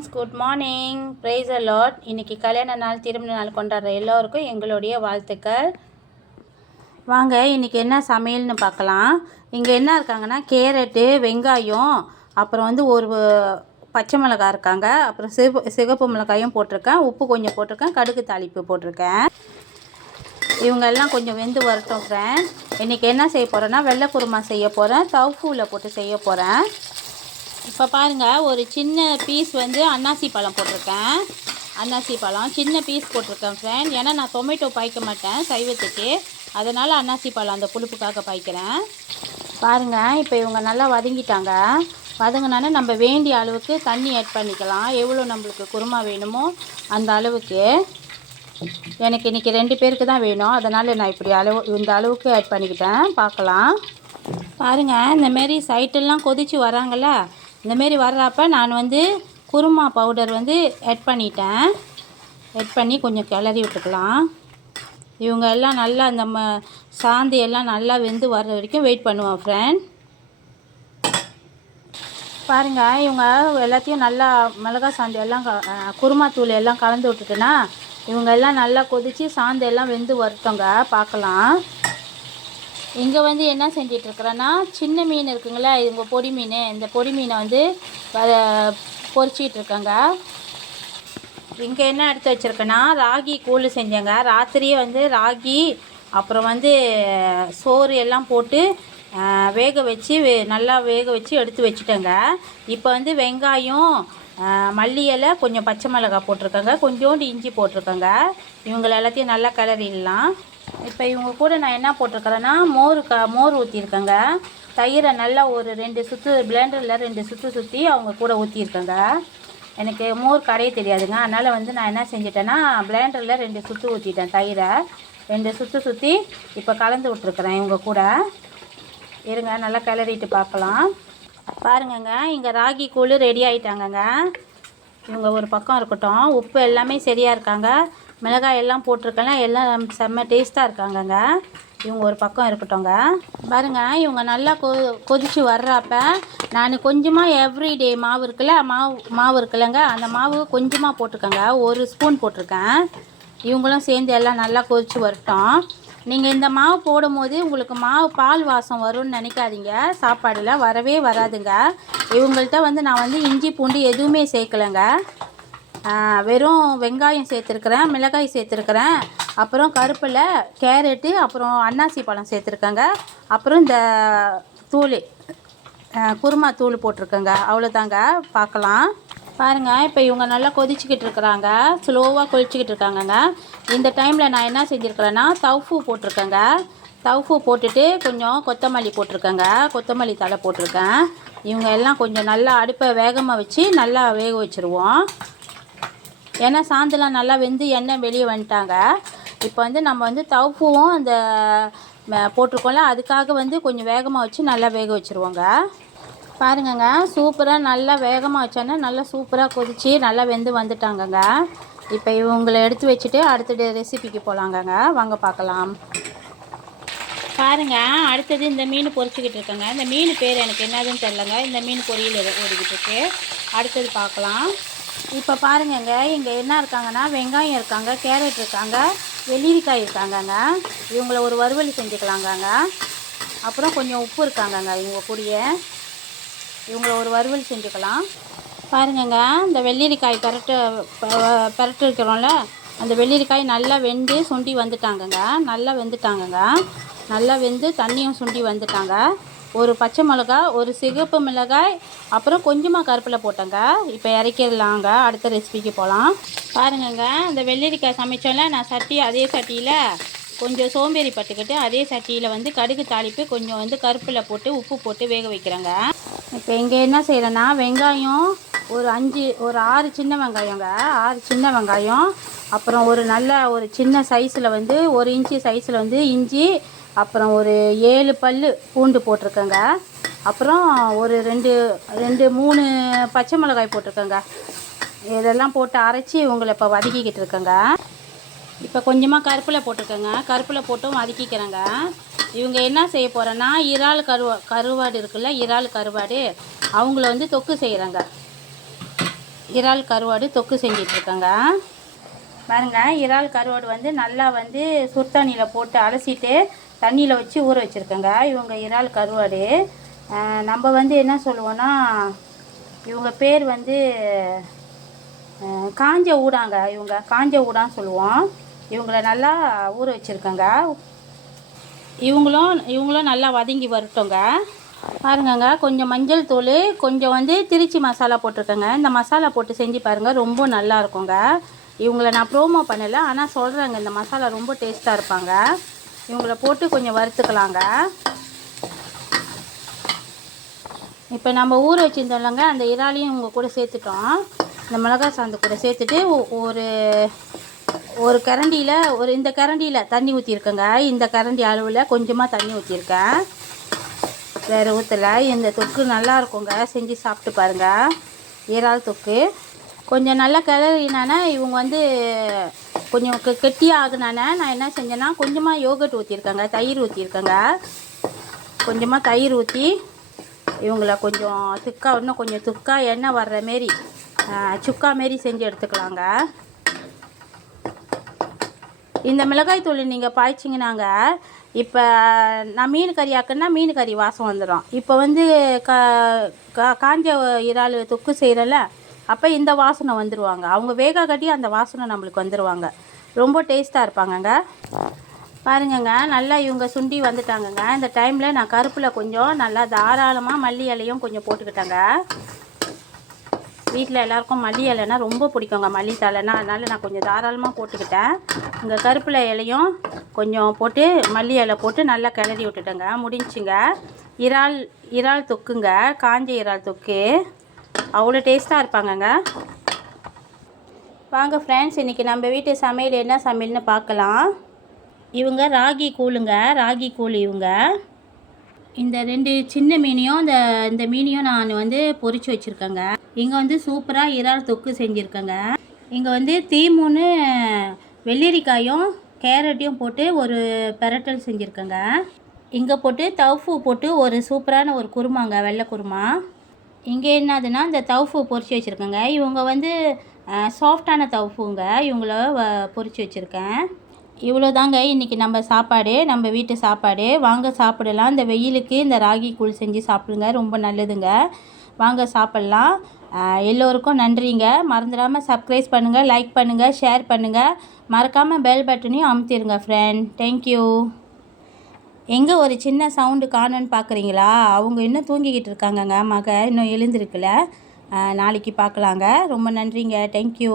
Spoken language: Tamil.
Friends, good morning. ப்ரைஸ் அ லார்ட். இன்றைக்கி கல்யாண நாள், திருமண நாள் கொண்டாடுற எல்லோருக்கும் எங்களுடைய வாழ்த்துக்கள். வாங்க இன்றைக்கி என்ன சமையல்னு பார்க்கலாம். இங்கே என்ன இருக்காங்கன்னா, கேரட்டு, வெங்காயம், அப்புறம் ஒரு பச்சை மிளகாய் இருக்காங்க, அப்புறம் சிகப்பு மிளகாயும் போட்டிருக்கேன், உப்பு கொஞ்சம் போட்டிருக்கேன், கடுகு தாளிப்பு போட்டிருக்கேன். இவங்கெல்லாம் கொஞ்சம் வெந்து வரட்டும் ஃப்ரெண்ட்ஸ். இன்றைக்கி என்ன செய்ய போகிறேன்னா, வெள்ளை குருமா செய்ய போகிறேன், தவுஃபூவில் போட்டு செய்ய போகிறேன். இப்போ பாருங்கள், ஒரு சின்ன பீஸ் அன்னாசி பழம் போட்டிருக்கேன். அன்னாசி பழம் சின்ன பீஸ் போட்டிருக்கேன் ஃப்ரெண்ட். ஏன்னா நான் டொமேட்டோ பாய்க்க மாட்டேன் சைவத்துக்கு, அதனால் அன்னாசி பழம் அந்த புளிப்புக்காக பாய்க்கிறேன். பாருங்கள், இப்போ இவங்க நல்லா வதங்கிட்டாங்க. வதங்கினானே நம்ம வேண்டிய அளவுக்கு தண்ணி ஆட் பண்ணிக்கலாம். எவ்வளோ நம்மளுக்கு குருமா வேணுமோ அந்த அளவுக்கு. எனக்கு இன்றைக்கி 2 பேருக்கு தான் வேணும், அதனால் நான் இப்படி இந்த அளவுக்கு ஆட் பண்ணிக்கிட்டேன். பார்க்கலாம். பாருங்கள், இந்தமாரி சைட்டெல்லாம் கொதித்து வராங்கள, இந்தமாரி வர்றப்ப நான் குருமா பவுடர் ஆட் பண்ணிட்டேன். ஆட் பண்ணி கொஞ்சம் கிளறி விட்டுக்கலாம். இவங்க எல்லாம் நல்லா அந்த சாந்து எல்லாம் நல்லா வெந்து வர்ற வரைக்கும் வெயிட் பண்ணுவோம் ஃப்ரெண்ட். பாருங்கள், இவங்க எல்லாத்தையும் நல்லா மிளகாய் சாந்து எல்லாம் குருமா தூள் எல்லாம் கலந்து விட்டுட்டுனா, இவங்க எல்லாம் நல்லா கொதித்து சாந்து எல்லாம் வெந்து வரட்டோங்க. பார்க்கலாம். இங்கே என்ன செஞ்சிட்ருக்குறேன்னா, சின்ன மீன் இருக்குங்களா, இவங்க பொடி மீன், இந்த பொடி மீனை பொரிச்சிட்ருக்கேங்க. இங்கே என்ன எடுத்து வச்சுருக்கேன்னா, ராகி கூழ் செஞ்சேங்க. ராத்திரியே ராகி அப்புறம் சோறு எல்லாம் போட்டு வேக வச்சு நல்லா வேக வச்சு எடுத்து வச்சுட்டேங்க. இப்போ வெங்காயம், மல்லி இலை, கொஞ்சம் பச்சை மிளகாய் போட்டிருக்கேங்க, கொஞ்சோண்டு இஞ்சி போட்டிருக்கேங்க. இவங்களை எல்லாத்தையும் நல்லா கிளறிடலாம். இப்போ இவங்க கூட நான் என்ன போட்டிருக்கிறேன்னா, மோர் ஊற்றிருக்கேங்க. தயிரை நல்லா ஒரு 2 சுற்று பிளெண்டரில் 2 சுற்று சுற்றி அவங்க கூட ஊற்றிருக்கேங்க. எனக்கு மோர் கடைய தெரியாதுங்க, அதனால் நான் என்ன செஞ்சிட்டேன்னா, பிளெண்டரில் 2 சுற்று ஊற்றிட்டேன். தயிரை 2 சுற்று சுற்றி இப்போ கலந்து விட்ருக்குறேன் இவங்க கூட. இருங்க, நல்லா கிளறிட்டு பார்க்கலாம். பாருங்கங்க, இங்கே ராகி கூழ் ரெடி ஆகிட்டாங்கங்க. இவங்க ஒரு பக்கம் இருக்கட்டும். உப்பு எல்லாமே சரியாக இருக்காங்க, மிளகாய் எல்லாம் போட்டிருக்கலாம், எல்லாம் செம்ம டேஸ்ட்டாக இருக்காங்கங்க. இவங்க ஒரு பக்கம் இருக்கட்டும்ங்க. பாருங்கள், இவங்க நல்லா கொதித்து வர்றப்ப நான் கொஞ்சமாக எவ்ரிடே மாவு இருக்குல்லங்க, அந்த மாவு கொஞ்சமாக போட்டிருக்கேங்க. 1 ஸ்பூன் போட்டிருக்கேன். இவங்களும் சேர்ந்து எல்லாம் நல்லா கொதித்து வரட்டும். நீங்கள் இந்த மாவு போடும் போது உங்களுக்கு பால் வாசம் வரும்னு நினைக்காதீங்க. சாப்பாடில் வரவே வராதுங்க. இவங்கள்ட்ட நான் இஞ்சி பூண்டு எதுவுமே சேர்க்கலைங்க. வெறும் வெங்காயம் சேர்த்துருக்குறேன், மிளகாய் சேர்த்துருக்குறேன், அப்புறம் கருப்பில், கேரட்டு, அப்புறம் அன்னாசி பழம் சேர்த்துருக்கேங்க, அப்புறம் இந்த தூள் குருமா தூள் போட்டிருக்கேங்க. அவ்வளோதாங்க. பார்க்கலாம். பாருங்கள், இப்போ இவங்க நல்லா கொதிச்சிக்கிட்டு இருக்கிறாங்க, ஸ்லோவாக கொதிச்சிக்கிட்டு இருக்காங்கங்க. இந்த டைமில் நான் என்ன செஞ்சுருக்கிறேன்னா, தவுஃபூ போட்டிருக்கேங்க. தவுஃபூ போட்டுட்டு கொஞ்சம் கொத்தமல்லி போட்டிருக்கேங்க, கொத்தமல்லி தழை போட்டிருக்கேன். இவங்க எல்லாம் கொஞ்சம் நல்லா அடுப்பை வேகமாக வச்சு நல்லா வேக வச்சுருவோம். ஏன்னா சாந்தெலாம் நல்லா வெந்து எண்ணெய் வெளியே வந்துட்டாங்க. இப்போ நம்ம தவுஃபூவும் அந்த போட்டிருக்கோம்ல, அதுக்காக கொஞ்சம் வேகமாக வச்சு நல்லா வேக வச்சுருவோங்க. பாருங்கங்க, சூப்பராக நல்லா வேகமாக வச்சோன்னா நல்லா சூப்பராக கொதித்து நல்லா வெந்து வந்துட்டாங்கங்க. இப்போ இவங்களை எடுத்து வச்சுட்டு அடுத்த ரெசிபிக்கு போகலாங்கங்க. வாங்க பார்க்கலாம். பாருங்கள், அடுத்தது இந்த மீன் பொரிச்சிக்கிட்டு இருக்கேங்க. இந்த மீன் பேர் எனக்கு என்னதுன்னு தெரிலங்க. இந்த மீன் பொரியல் ஓடிக்கிட்டு இருக்கு. அடுத்தது பார்க்கலாம். இப்போ பாருங்கங்க, இங்கே என்ன இருக்காங்கன்னா, வெங்காயம் இருக்காங்க, கேரட் இருக்காங்க, வெள்ளரிக்காய் இருக்காங்கங்க. இவங்கள ஒரு வறுவல் செஞ்சுக்கலாங்கங்க. அப்புறம் கொஞ்சம் உப்பு இருக்காங்கங்க. இவங்க கூடயே இவங்கள ஒரு வறுவல் செஞ்சுக்கலாம். பாருங்கங்க, இந்த வெள்ளரிக்காய் பரட்டு இருக்கிறோம்ல, அந்த வெள்ளரிக்காய் நல்லா வெந்து சுண்டி வந்துட்டாங்கங்க. நல்லா வெந்துட்டாங்கங்க. நல்லா வெந்து தண்ணியும் சுண்டி வந்துட்டாங்க. ஒரு பச்சை மிளகாய், ஒரு சிகப்பு மிளகாய், அப்புறம் கொஞ்சமாக கருப்பில் போட்டேங்க. இப்போ இறக்கிடலாங்க. அடுத்த ரெசிபிக்கு போகலாம். பாருங்கங்க, இந்த வெள்ளரிக்காய் சமைச்சோம்ல, நான் அதே சட்டியில் கொஞ்சம் சோம்பேறி பட்டுக்கிட்டு அதே சட்டியில் கடுகு தாளிப்பு கொஞ்சம் கருப்பில் போட்டு உப்பு போட்டு வேக வைக்கிறேங்க. இப்போ இங்கே என்ன செய்கிறேன்னா, வெங்காயம் ஒரு 6 சின்ன வெங்காயங்க, 6 சின்ன வெங்காயம், அப்புறம் ஒரு சின்ன சைஸில் 1 இன்ச்சு சைஸில் இஞ்சி, அப்புறம் ஒரு 7 பல் பூண்டு போட்டிருக்கேங்க, அப்புறம் ஒரு 3 பச்சை மிளகாய் போட்டிருக்கேங்க. இதெல்லாம் போட்டு அரைச்சி இவங்களை இப்போ வதக்கிக்கிட்டு இருக்கேங்க. இப்போ கொஞ்சமாக கருப்பில் போட்டிருக்கேங்க. கருப்பில் போட்டும் வதக்கிக்கிறேங்க. இவங்க என்ன செய்ய போகிறேன்னா, இறால் கருவாடு இருக்குல்ல, இறால் கருவாடு, அவங்கள தொக்கு செய்கிறேங்க. இறால் கருவாடு தொக்கு செஞ்சிட்ருக்கேங்க. பாருங்கள், இறால் கருவாடு வந்து நல்லா வந்து சுடுதண்ணியில் போட்டு அலசிட்டு தண்ணியில் வச்சு ஊற வச்சுருக்கேங்க. இவங்க இறால் கருவாடு நம்ம வந்து என்ன சொல்லுவோன்னா, இவங்க பேர் வந்து காஞ்ச ஊடாங்க. இவங்க காஞ்ச ஊடான்னு சொல்லுவோம். இவங்கள நல்லா ஊற வச்சுருக்கேங்க. இவங்களும் நல்லா வதங்கி வரட்டுங்க. பாருங்கங்க, கொஞ்சம் மஞ்சள் தூள், கொஞ்சம் வந்து திருச்சி மசாலா போட்டிருக்கேங்க. இந்த மசாலா போட்டு செஞ்சு பாருங்கள், ரொம்ப நல்லா இருக்குங்க. இவங்கள நான் ப்ரோமோ பண்ணலை, ஆனால் சொல்கிறேங்க, இந்த மசாலா ரொம்ப டேஸ்ட்டாக இருப்பாங்க. இவங்கள போட்டு கொஞ்சம் வறுத்துக்கலாங்க. இப்போ நம்ம ஊற வச்சுருந்தோம்லங்க, அந்த இறாலையும் இவங்க கூட சேர்த்துட்டோம். இந்த மிளகாய் சாந்து கூட சேர்த்துட்டு ஒரு கரண்டியில் இந்த கரண்டியில் தண்ணி ஊற்றிருக்கேங்க. இந்த கரண்டி அளவில் கொஞ்சமாக தண்ணி ஊற்றிருக்கேன், வேறு ஊற்றலை. இந்த தொக்கு நல்லா இருக்குங்க, செஞ்சு சாப்பிட்டு பாருங்கள். இறால் தொக்கு கொஞ்சம் நல்லா கிளறினானே இவங்க வந்து கொஞ்சம் கெட்டியாக ஆகுனானே நான் என்ன செஞ்சேன்னா, கொஞ்சமாக யோகர்ட் ஊற்றிருக்கேங்க, தயிர் ஊற்றிருக்கேங்க. கொஞ்சமாக தயிர் ஊற்றி இவங்கள கொஞ்சம் இன்னும் கொஞ்சம் திக்கா எண்ணெய் வர்ற மாரி சுக்கா மாரி செஞ்சு எடுத்துக்கலாங்க. இந்த மிளகாய் தூள் நீங்கள் பாய்ச்சிங்கனாங்க, இப்போ நான் மீன் கறி ஆக்குன்னா மீன் கறி வாசம் வந்துடும். இப்போ வந்து காஞ்ச இறால் தொக்கு செய்கிறல, அப்போ இந்த வாசனை வந்துடுவாங்க. அவங்க வேக கட்டி அந்த வாசனை நம்மளுக்கு வந்துடுவாங்க. ரொம்ப டேஸ்ட்டாக இருப்பாங்கங்க. பாருங்கங்க, நல்லா இவங்க சுண்டி வந்துட்டாங்கங்க. இந்த டைமில் நான் கருப்பில் கொஞ்சம் நல்லா தாராளமாக மல்லி இலையும் கொஞ்சம் போட்டுக்கிட்டேங்க. வீட்டில் எல்லாருக்கும் மல்லி இலைனா ரொம்ப பிடிக்குங்க, மல்லி தலைனா. அதனால் நான் கொஞ்சம் தாராளமாக போட்டுக்கிட்டேன். இங்கே கருப்பில் இலையும் கொஞ்சம் போட்டு மல்லி இலை போட்டு நல்லா கிளறி விட்டுட்டேங்க. முடிஞ்சுங்க. இறால் தொக்குங்க, காஞ்ச இறால் தொக்கு அவ்வளோ டேஸ்ட்டாக இருப்பாங்கங்க. வாங்க ஃப்ரெண்ட்ஸ், இன்றைக்கி நம்ம வீட்டு சமையல் என்ன சமையல்னு பார்க்கலாம். இவங்க ராகி கூழுங்க, ராகி கூழ். இவங்க இந்த 2 சின்ன மீனையும் இந்த மீனையும் நான் வந்து பொரிச்சு வச்சுருக்கேங்க. இங்கே வந்து சூப்பராக இறால் தொக்கு செஞ்சுருக்கேங்க. இங்கே வந்து தீமுன்னு வெள்ளரிக்காயும் கேரட்டையும் போட்டு ஒரு பெரட்டல் செஞ்சுருக்கேங்க. இங்கே போட்டு தவுஃபு போட்டு ஒரு சூப்பரான ஒரு குருமாங்க, வெள்ளை குருமா. இங்கே என்னதுன்னா, இந்த தவுஃபு பொரிச்சு வச்சுருக்கேங்க. இவங்க வந்து சாஃப்டான தவுஃபுங்க, இவங்கள பொரிச்சு வச்சுருக்கேன். இவ்வளோ தாங்க இன்றைக்கி நம்ம சாப்பாடு, நம்ம வீட்டு சாப்பாடு. வாங்க சாப்பிடலாம். இந்த வெயிலுக்கு இந்த ராகி கூழ் செஞ்சு சாப்பிடுங்க, ரொம்ப நல்லதுங்க. வாங்க சாப்பிட்லாம். எல்லோருக்கும் நன்றிங்க. மறந்துடாமல் சப்ஸ்கிரைப் பண்ணுங்கள், லைக் பண்ணுங்கள், ஷேர் பண்ணுங்கள். மறக்காமல் பெல் பட்டனையும் அமுத்திடுங்க ஃப்ரெண்ட். தேங்க்யூ. எங்கே ஒரு சின்ன சவுண்டு காணுன்னு பார்க்குறீங்களா? அவங்க இன்னும் தூங்கிக்கிட்டு இருக்காங்கங்க. இன்னும் எழுந்திருக்கல. நாளைக்கு பார்க்கலாங்க. ரொம்ப நன்றிங்க. தேங்க்யூ.